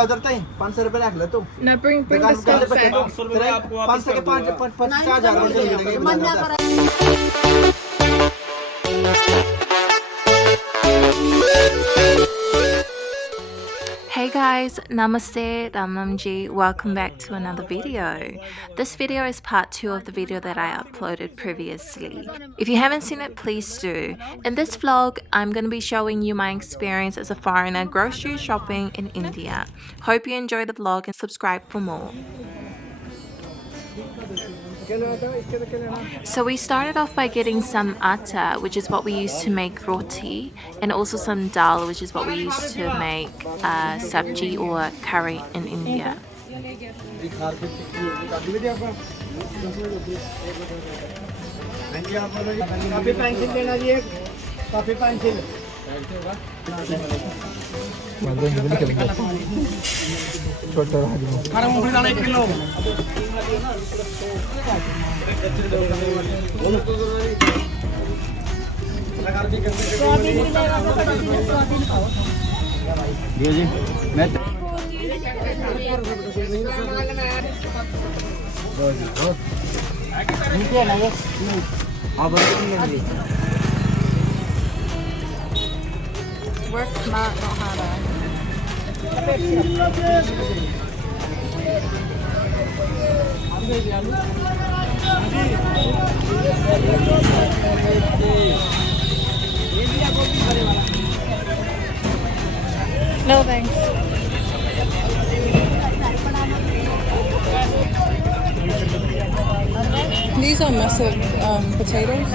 No, bring the stuff in. Hey guys, Namaste, Ramnamji, welcome back to another video. This video is part 2 of the video that I uploaded previously. If you haven't seen it, please do. In this vlog, I'm going to be showing you my experience as a foreigner grocery shopping in India. Hope you enjoy the vlog and subscribe for more. So we started off by getting some atta, which is what we use to make roti, and also some dal, which is what we use to make sabji or curry in India. Work smart, not harder. No thanks. These are massive potatoes.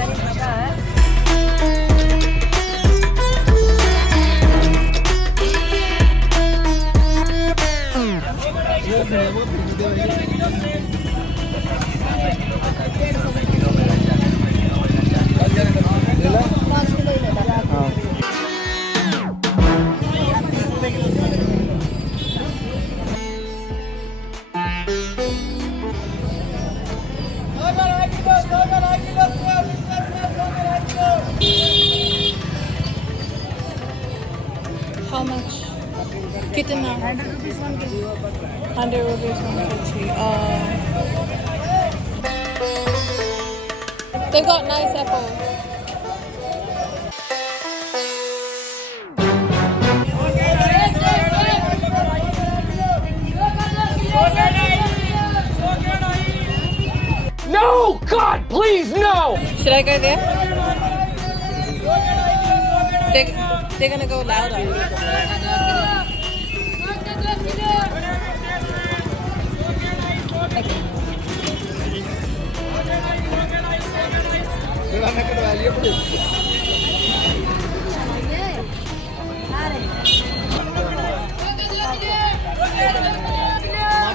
How much? Kitna? 100 rupees 1 kg. 100 rupees 1 kg. They got nice apples. No! God, please, no! Should I go there? They're gonna go louder.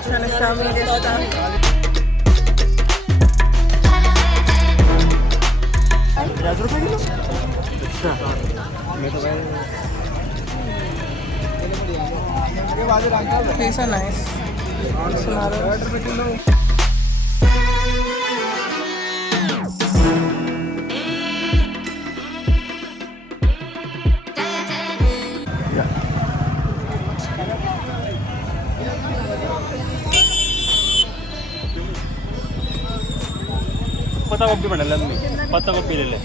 Trying to sell me this stuff. These are nice. Tomatoes. पत्ता गोभी बना ले मम्मी पत्ता गोभी ले ले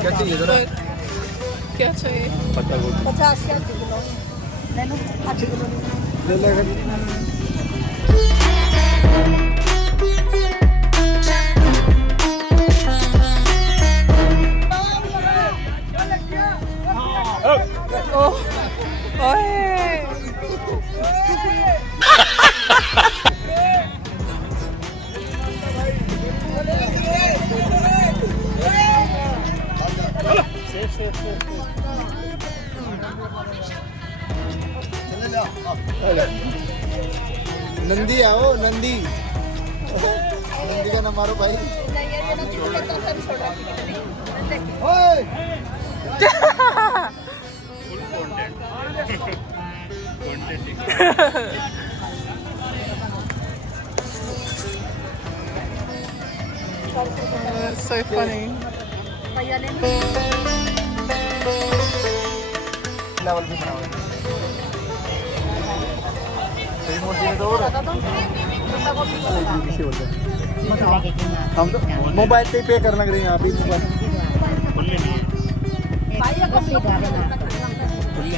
क्या चाहिए जरा क्या चाहिए पत्ता गोभी 50 किलो ले लो 8 किलो ले लेगा Oh, oye. नंदी आओ नंदी नंदी का नाम मारो भाई That's so funny. लेवल भी बना हुआ है। तेरी मोटी में तो और किसी बोलते हैं हम तो मोबाइल पे पे करना करें यहाँ पे मोबाइल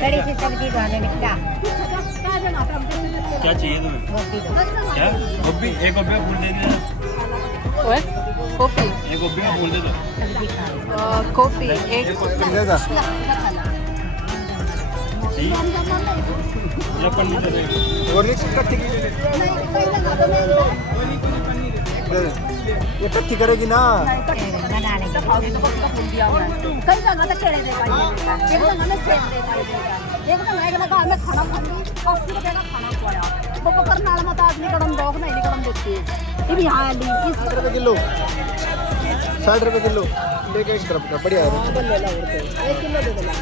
कड़ी सी सब्जी डाले मिठा क्या चाहिए तुम्हें? क्या गोभी? एक गोभी का फूल दे देना। What? Coffee. एक गोभी का फूल दे दो। Coffee. Egg. कितने का या पनीर दे दो। और नहीं कट्टी की ये कट्टी करेगी ना बना लेंगे कई जगह तो केले दे पाई देगा, एक जगह में सेब दे पाई देगा, एक जगह एक लगा हमें खाना खानी 80 रुपए का खाना खुआया। वो पकड़ नाल मत आदमी कदम दोग नहीं कदम देखते ये भी यहाँ ली 60 रुपए किलो 60 रुपए किलो लेके एक तरफ का बढ़िया है। ले ला 1 किलो दे देना।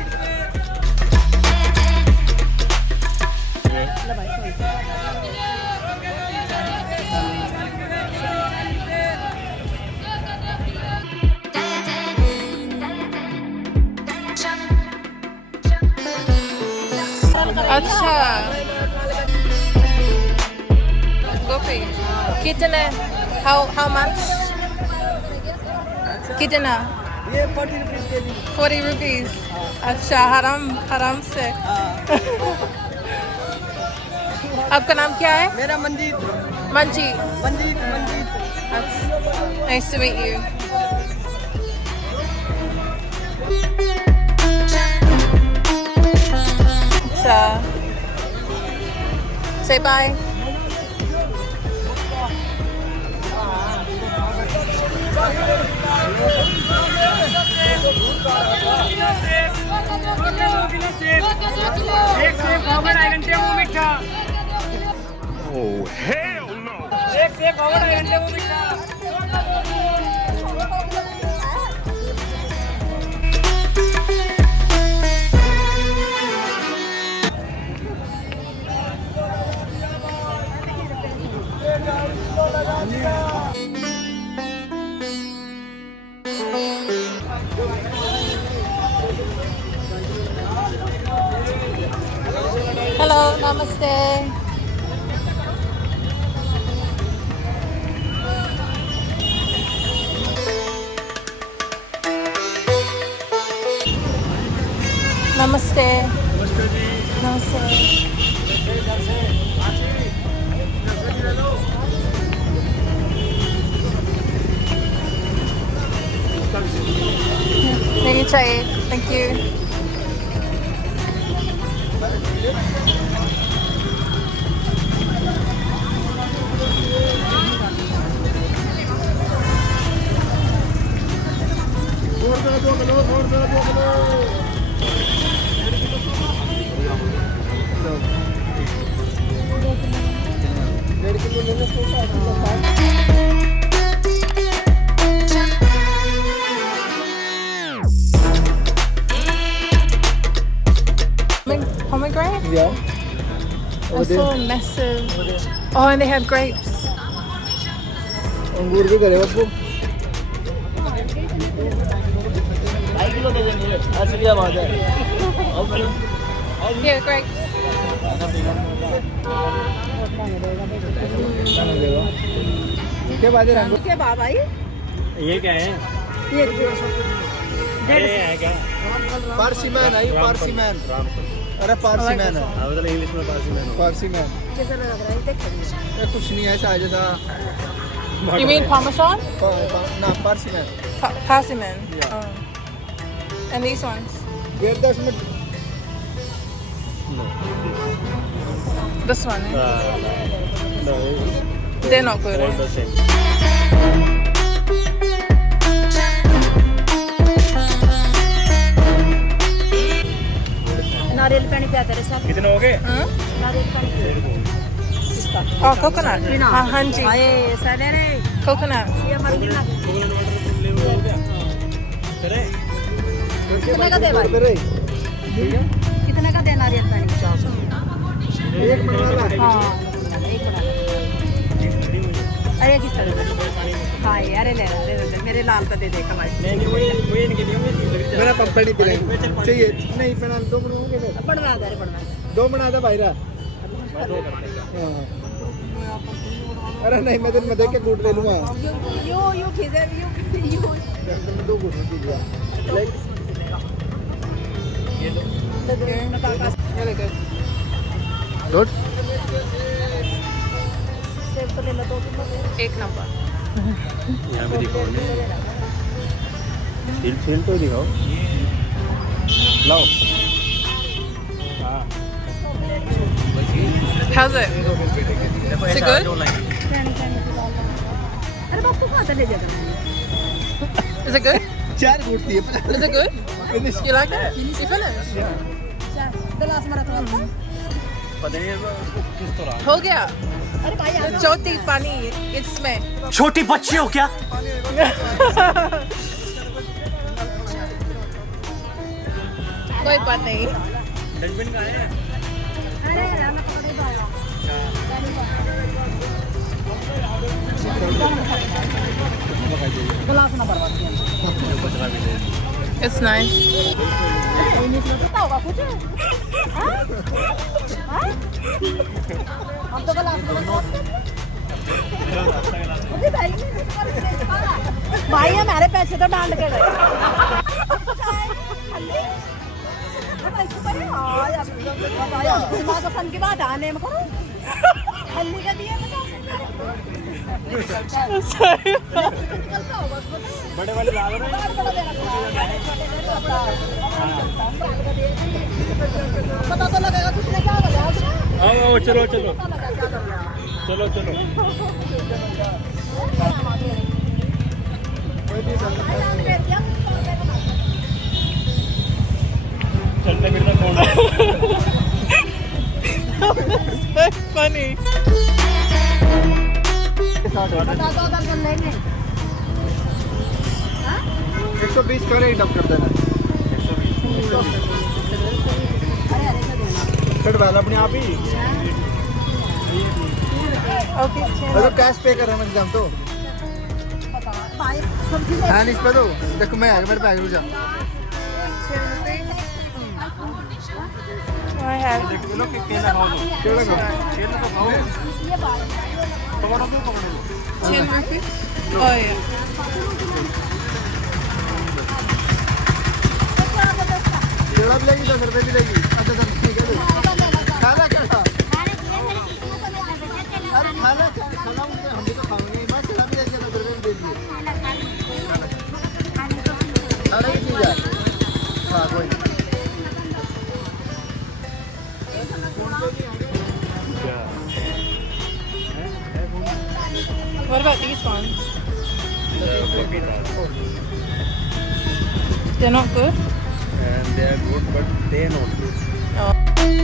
ले भाई अच्छा coffee कितने how much कितना ये 40 रुपए केजी। 40 rupees अच्छा हराम से आपका नाम क्या है मेरा मंजीत मंजीत मंजीत मंजीत अच्छा nice to meet you अच्छा say bye एक सेब खाओगे 2 घंटे वो मीठा। एक सेब खाओगे 2 घंटे वो मीठा। hello namaste namaste namaste नहीं चाहिए thank you pomegranate Yeah. I saw a massive oh and they have grapes अंगूर भी करे बापू 2 किलो दे देंगे असली बात है। yeah grapes क्या बात है रंगो के बा भाई ये क्या है? ये ये है क्या? पारसी मैन है ये पारसी मैन अरे पारसी मैन है मतलब इंग्लिश में पारसी में पारसी मैन कैसा लग रहा है देख ये कुछ नहीं है ऐसा जैसा you mean parmesan ना Parsi man persimmon Yeah. oh. and these ones where that's में this one eh? no, they're not good all eh? the same. नारियल पानी क्या करे सब कितने हो गए? huh? नारियल पानी इसका oh coconut हाँ जी आए साले रे coconut ये मर्जी ना अरे कितने का दे भाई कितने का दे नारियल पानी एक मिनट वाला हाँ एक बना अरे किस तरह हाँ यार ले मेरे लाल का दे दे कमाई नहीं नहीं मुझे इनके लिए मुझे चीज लगी मेरा पंपड़ नहीं पिलाएंगे चाहिए नहीं बना दो बनाओगे फिर बनवा दे बनवा दो बना दे भाई रा मैं दो कर देगा अरे नहीं मैं तो मैं देख के कूट ले लूंगा यू खींचे यू दो कूट दीजिए Really good. गुड सेब तो ले लो दो एक नंबर. यहाँ पे दिखाओ छील छील तो दिखाओ लाओ हाँ How's it? Is it good? अरे बापू कहाँ से ले जाता Is it good? चार कूट दिए Is it good? You like it? You finished? गिलास में रखना था पता नहीं किस तरह हो गया. अरे भाई यार चौथी पानी इसमें. छोटी बच्ची हो क्या? कोई बात नहीं. डस्टबिन कहाँ है अरे यार मैं पकड़ नहीं पाया गिलास में बर्बाद किया It's nice. पता होगा कुछ हाँ हाँ हम तो गिलास में भाई हमारे पैसे तो डांड के गए सन की बात आने में करो हल्दी का दिया बड़े वाले ला रहे पता तो लगेगा किसने क्या बोला आओ चलो चलो चलो चलो चलते फिरते कौन So funny. बता दो अगर लेंगे 120 का रेट अप कर देना कट वाला अपने आप ही Okay. मतलब कैश पे कर रहा हूँ एकदम तो भाई सब्जी हाँ इस पे दो देखो मैं आगे मेरे पैक रुक जा I have. किलो के केला खाओ केला खाओ। केला तो खाओ ये बात पकड़ो तो पकड़ो 10 rupees? Oh yeah. केला भी लेगी 10 रुपए भी लेगी अच्छा 10 ठीक है खाना क्या खा अरे खाना खाना उनसे हम भी तो खाएंगे मैं केला भी लेके 10 रुपए में दे दिए खाना की चीज है हाँ कोई What about these ones? They're not good? and they are good but they are not good तो भी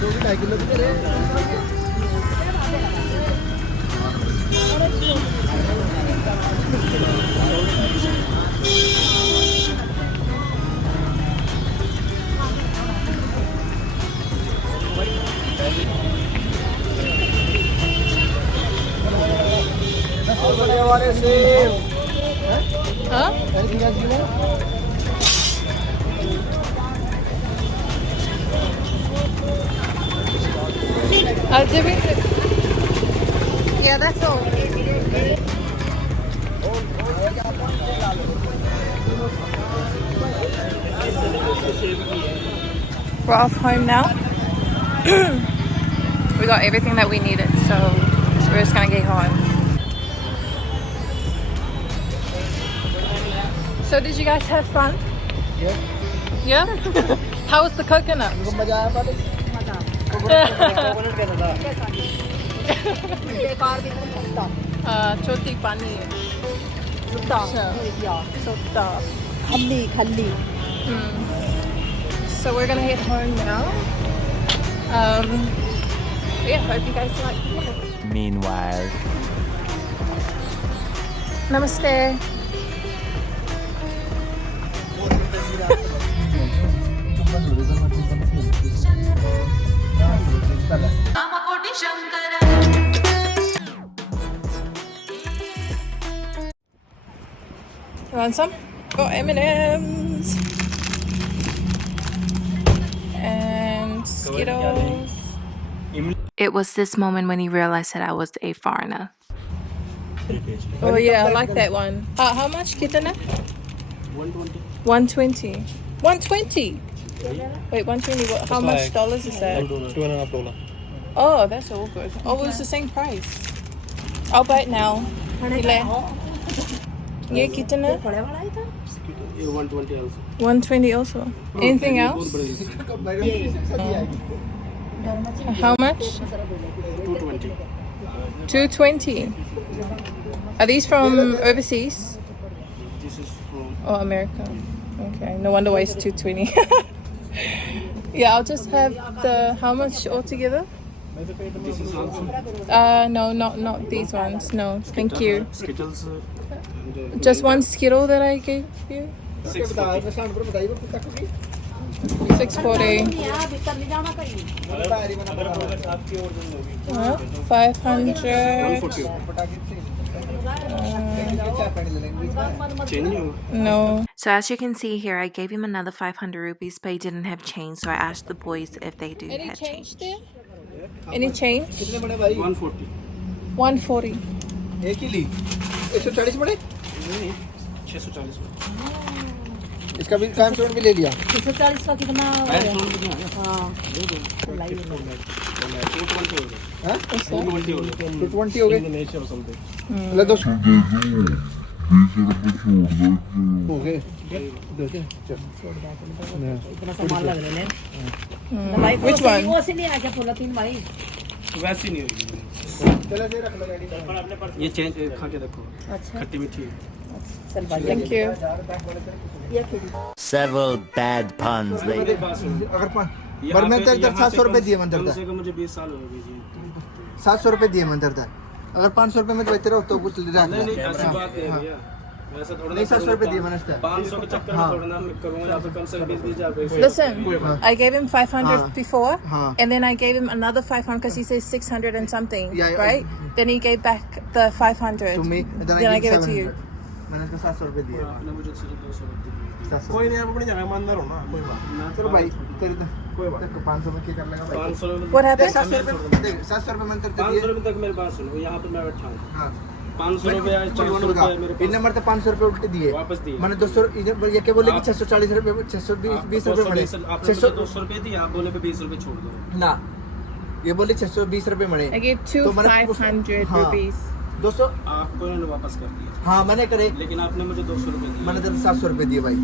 2.5 किलो भी करे वाले से Huh? anything else you want? I'll give it. Yeah, that's all. We're off home now. We got everything that we needed, so we're just gonna get home. So did you guys have fun? Yeah. Yeah? How was the coconut? तुमको मजा आया पाले बेकार भी नहीं Choti pani. सुद्धा सुद्धा खल्ली खल्ली So we're gonna head home now. Yeah, hope you guys like it. Meanwhile. Namaste. पहले You want some? Got M&M's and Skittles. It was this moment when he realized that I was a foreigner. Oh yeah, I like that one. How much, kitana? 120. 120. 120. Wait, 120. What? How much dollars is that? $2.5. Oh, that's all good. Oh, it was the same price. I'll buy it now. Yeah, kitana? 120 also. 120 also. Anything else? How much? 220. 220. Are these from overseas? This is from Oh, America. Okay, no wonder why it's 220. Yeah, I'll just have the, how much altogether? this is also No, not these ones. No, thank you. Skittles and Just one Skittle that I gave you? 640. 640. Huh? 500. 140. Change you. No. So as you can see here, I gave him another 500 rupees, but he didn't have change. So I asked the boys if they do have change. There? Any change? कितने बने भाई 140. 140. एक ही ली 140 बने 640. इसका भी काम भी ले लिया 140 का कितना हाँ 220 हो गया. 220 हो गए Indonesia or something. मतलब 200 हो गए इतना सामान लग रहे हैं भाई Which one? वो से नहीं आके फूला तीन भाई वैसी नहीं होगी. चलो दे रख लो गाड़ी ये चेंज खा के देखो. अच्छा खट्टी मीठी है. चल भाई Thank you. ये खेली Several bad puns later. मेरी बात सुनो. अगर पर मैं तो इधर 700 रुपए दिए मंदिर कम था से कम मुझे 20 साल हो गए जी. 700 रुपए दिए मंदिर था अगर 500 रुपए में बेचते रहो तो कुछ रख नहीं नहीं ऐसी बात नहीं है भैया. ऐसा थोड़ा नहीं 700 रुपए दिए मैंने 500 के चक्कर में थोड़ा ना मैं करूंगा या तो कम से कम 20,000 रुपए. Listen, I gave him 500 before, हाँ. and then I gave him another 500 because he says 600 and something, Yeah, yeah. right? Then he gave back the 500. to me Then I gave it to you. मैंने इसको 700 रुपए दिए आपने मुझे सिर्फ 200 रुपए दिए. 700 कोई नहीं, आप अपनी जगह ईमानदार हो ना. कोई बात नहीं. चलो भाई तेरे तो कोई बात 500 में क्या कर लेगा भाई 500 रुपए. What happened? 700 रुपए देख 700 रुपए मंदिर दे 500 दिए रुपए तक मेरे पास सुनो. यहाँ पे मैं बैठा हूँ. हां 500 रुपए या 400 रुपए मेरे इन पास नंबर तो 500 रुपए उल्टे दिए वापस दिए. मैंने 200 ये क्या बोले कि 640 रुपए 620 रुपए पड़े आपने 200 रुपए दिए. आप बोले पे 20 रुपए छोड़ दो. ना ये बोले 620 रुपए मरे I gave two तो मैंने 500 हाँ. rupees. 200 आपको इन्होंने वापस कर दिया. हाँ मैंने करे लेकिन आपने मुझे 200 रुपए दिए. मैंने तेरे 700 रुपए दिए भाई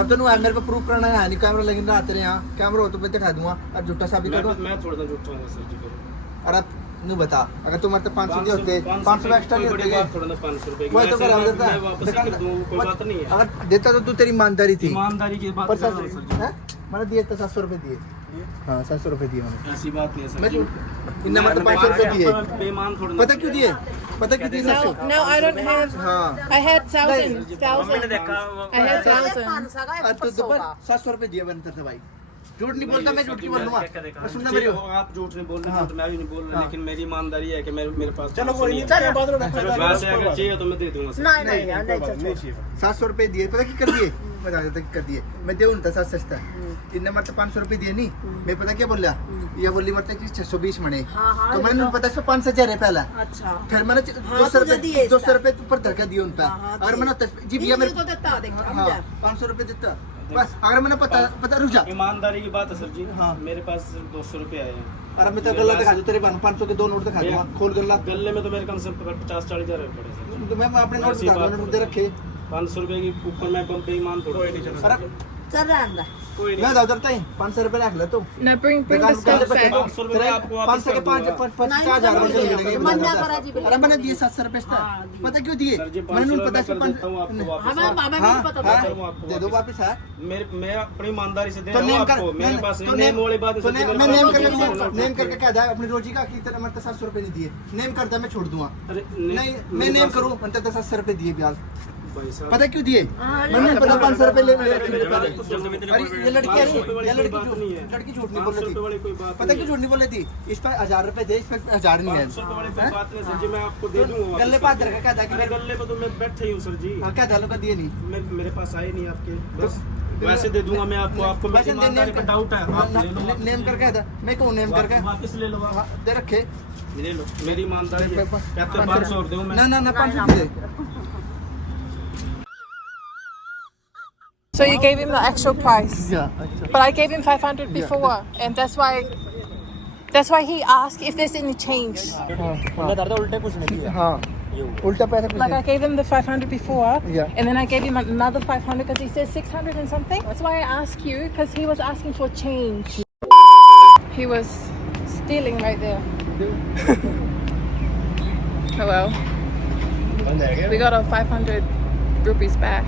अब तो मेरे पे प्रूफ करना है नहीं कैमरा लगे ना तेरे यहाँ कैमरा हो तो मैं दिखा दूंगा अब झूठा साबित कर दो मैं थोड़ा सा झूठ हूँ सर जी. और अब नहीं बता अगर तुम्हारे तो 500 दिए होते 500 एक्स्ट्रा कोई नहीं बड़ी होते बात थोड़ा ना 500 रुपए की. वही तो ऐसे कर मैं वापस कर दूँ कोई बात नहीं है. अगर देता तो तू तेरी ईमानदारी थी ईमानदारी की बात पर कर रहा हूँ सर जी. मैंने दिए तो 700 रुपए दिए हाँ 700 रुपए दिए मैंने ऐसी बात नहीं है सर मैं जी. इन नंबर तो 500 रुपए दिए बेईमान थोड़ा ना. पता क्यों दिए 700 No, I don't have. हाँ I had thousands. I had thousands. आज तो दोपहर 700 रुपए दिए मैंने तेरे भाई झूठ नहीं बोलता मैं झूठ की बोल दूंगा और सुनना मेरी आप झूठ नहीं बोल रहे. झूठ मैं भी नहीं बोल रहा. हाँ. लेकिन मेरी ईमानदारी है कि मेरे पास चलो कोई नहीं वैसे अगर चाहिए तो मैं दे दूंगा सर. नहीं नहीं यार नहीं चल 700 रुपए दिए पता क्या कर दिए बता देता कर दिए मैं दे उनता सस्ता इन नंबर तो 500 रुपए दिए नहीं मैं पता क्या बोल रहा ये बोली मरते कि 620 मने हाँ, तो मैंने पता इसमें 500 है पहला अच्छा फिर मैंने 200 रुपए ऊपर धरका दिए उनका और मैंने जी भैया मेरे तो देता देख हाँ 500 रुपए देता बस अगर मैंने पता रुक जा ईमानदारी की बात है सर जी. हाँ. मेरे पास सिर्फ 200 रुपए आए हैं. अरे मैं तो गल्ला दिखा दूं तेरे 500 के 2 नोट दिखा दूंगा खोल गल्ला गले में तो मेरे कम से कम 50-40 हजार रुपए पड़े सर. तो मैं अपने नोट दिखा दूं नोट दे रखे 500 रुपए के ऊपर मैं बेईमान थोड़ा. अरे चल रहा अंदर मैं उधर तक 500 रुपए रख ले तो Now bring the stuff back. 500 रुपए आपको वापस 500 के 5 मन्ना करा जी अरे मैंने दिए 700 रुपए पता क्यों दिए सर जी मैंने 500 पता रुपए कर देता हूँ आपको वापस. हमें हमें नहीं पता हाँ, करूँ आपको दे दो वापस है मैं अपनी ईमानदारी से दे तो रहा हूँ नेम कर आपको. मेरे पास तो नेम वाली बात है तो सर जी. मैं मेरे नेम पास नेम करके कह दा अपनी रोजी का कि तेरा मतलब 700 रुपए नहीं दिए नेम करता मैं छोड़ दूंगा अरे नहीं मैं नेम करूं मतलब 700 रुपए दिए ब्याज पता क्यों दिए? मैंने पता 500 रुपए ले मेरे रखे पहले। अरे ये लड़की है, ये लड़की झूठ नहीं बोल रही थी। पता क्यों झूठ नहीं बोल रही थी? इस पर 1000 रुपए दे, इस पर 1000 नहीं है। मैं आपको दे दूंगा। गले पास रखा क्या था कि गले को तो मैं बैठे ही हूँ सर जी। हाँ क्या था लोग दिए नहीं? मेरे पास आए नहीं आपके, बस वैसे दे दूंगा मैं आपको। आपको मेरी ईमानदारी पे डाउट है, आप ले लो। नेम करके आया था, मैं कौन नेम करके वापस ले लो आप। हाँ, दे रखे। ले लो, मेरी ईमानदारी है। कहते 500 और दूं मैं। ना 500 दे। So you gave him the actual price, Yeah, but I gave him 500 before, and that's why he asked if there's any change. हाँ उल्टा पैसा कुछ Like I gave him the 500 before, Yeah. and then I gave him another 500 because he says 600 and something. That's why I asked you, because he was asking for change. He was stealing right there. Oh well, we got our 500 rupees back.